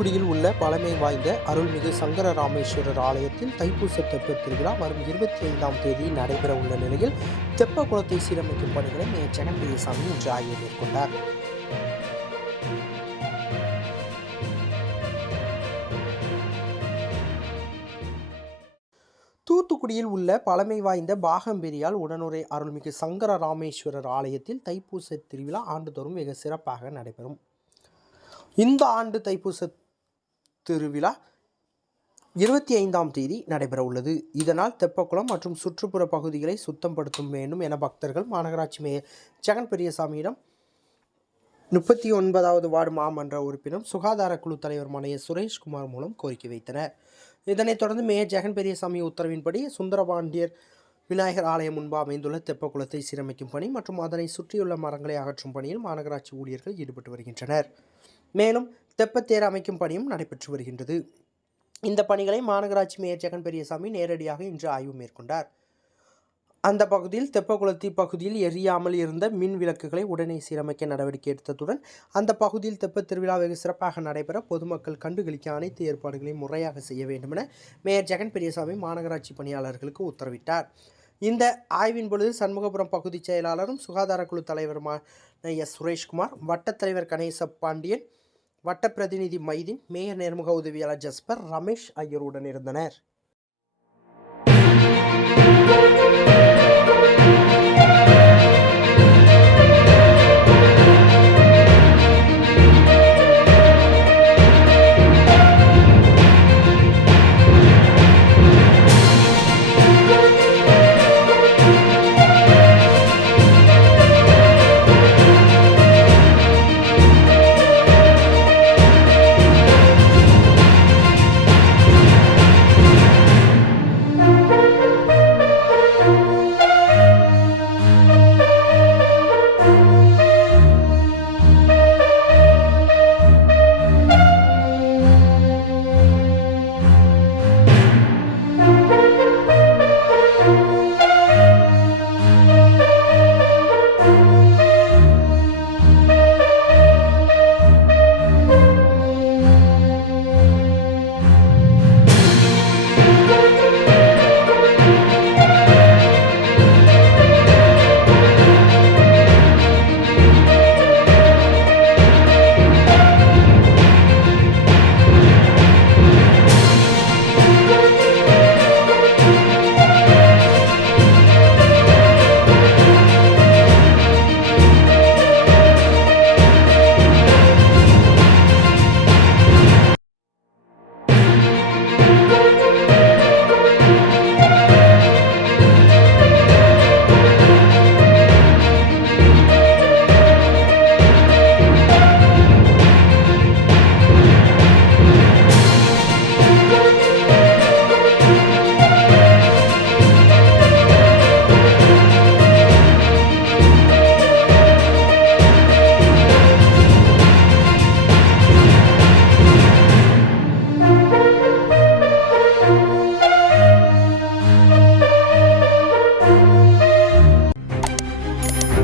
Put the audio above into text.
பழமை வாய்ந்த அருள்மிகு சங்கர ராமேஸ்வரர் ஆலயத்தில் தைப்பூச தெப்ப திருவிழா வரும் இருபத்தி ஐந்தாம் தேதி நடைபெற உள்ள நிலையில் தெப்ப குளத்தை சீரமைக்கும் பணிகளை மேயர் ஜெகன் பெரியசாமி இன்று ஆய்வு மேற்கொண்டார். தூத்துக்குடியில் உள்ள பழமை வாய்ந்த பாகம்பெரியால் உடனுரை அருள்மிகு சங்கர ராமேஸ்வரர் ஆலயத்தில் தைப்பூச திருவிழா ஆண்டுதோறும் வெகு சிறப்பாக நடைபெறும். இந்த ஆண்டு தைப்பூச திருவிழா இருபத்தி ஐந்தாம் தேதி நடைபெற உள்ளது இதனால் தெப்பக்குளம் மற்றும் சுற்றுப்புற பகுதிகளை சுத்தப்படுத்தும் வேண்டும் என பக்தர்கள் மாநகராட்சி மேயர் ஜெகன் பெரியசாமியிடம் முப்பத்தி ஒன்பதாவது வார்டு மாமன்ற உறுப்பினர் சுகாதார குழு தலைவர் மனைய சுரேஷ்குமார் மூலம் கோரிக்கை வைத்தனர். இதனைத் தொடர்ந்து மேயர் ஜெகன் பெரியசாமி உத்தரவின்படி சுந்தரபாண்டியர் விநாயகர் ஆலயம் முன்பு அமைந்துள்ள தெப்பக்குளத்தை சீரமைக்கும் பணி மற்றும் அதனை சுற்றியுள்ள மரங்களை அகற்றும் பணியில் மாநகராட்சி ஊழியர்கள் ஈடுபட்டு வருகின்றனர். மேலும் தெப்பத்தேர் அமைக்கும் பணியும் நடைபெற்று வருகின்றது. இந்த பணிகளை மாநகராட்சி மேயர் ஜெகன் பெரியசாமி நேரடியாக இன்று ஆய்வு மேற்கொண்டார். அந்த பகுதியில் தெப்பக்குளத்தி பகுதியில் எரியாமல் இருந்த மின் விளக்குகளை உடனே சீரமைக்க நடவடிக்கை எடுத்ததுடன் அந்த பகுதியில் தெப்பத் திருவிழா வெகு சிறப்பாக நடைபெற பொதுமக்கள் கண்டுகளிக்க அனைத்து ஏற்பாடுகளையும் முறையாக செய்ய வேண்டுமென மேயர் ஜெகன் பெரியசாமி மாநகராட்சி பணியாளர்களுக்கு உத்தரவிட்டார். இந்த ஆய்வின் பொழுது சண்முகபுரம் பகுதி செயலாளரும் சுகாதாரக்குழு தலைவருமான எஸ். சுரேஷ்குமார் வட்டத்தலைவர் கணேச பாண்டியன் வட்ட பிரதிநிதி மைதீன் மேயர் நேர்முக உதவியாளர் ஜஸ்பர் ரமேஷ் ஐயருடன் இருந்தனர்